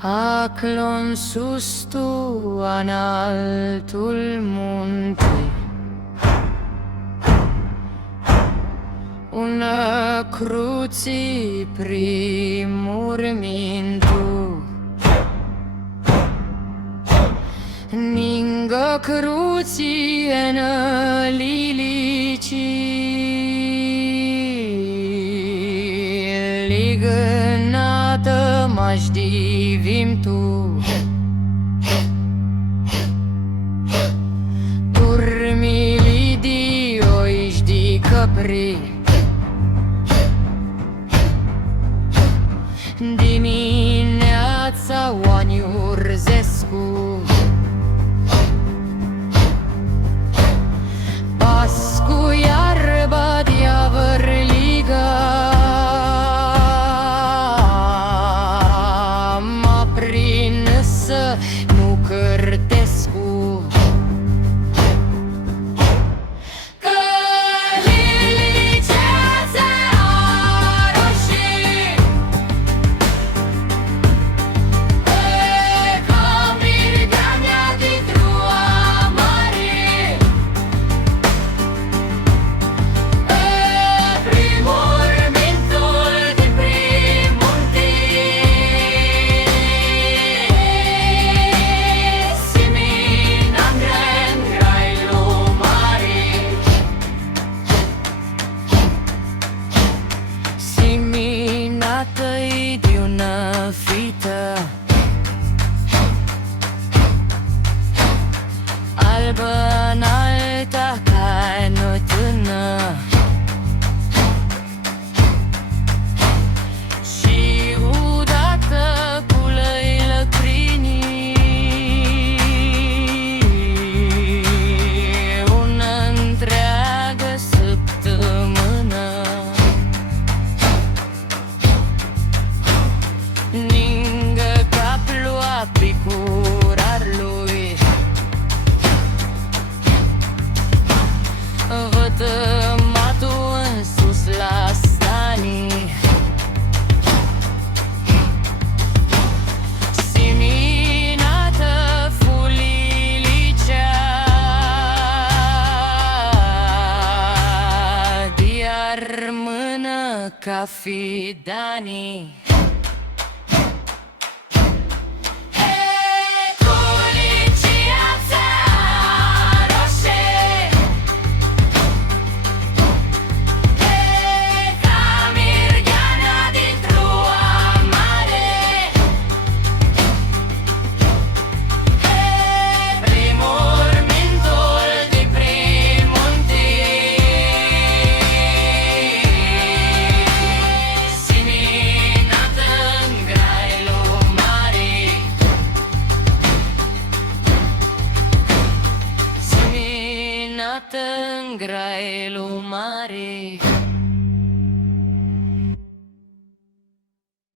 Acolo în sus tu, în altul munte, una cruci primurmintu, ninga cruci en lilici, ligănată m-aș divim tu. Turmili di oiși di căpri, dimineața oani urzescu, pascu iarba de-a vărliga, m-a prinsă nu cârtescu. Siminată-i de una fită albă înaltă ca notână, și udată cu lăi lăcrinii una întreagă săptămână. Ningă ca ploa picurar lui, vătămatul în sus la stanii, siminată fulilicea, de-ar mână ca fidanii. În graelul mare.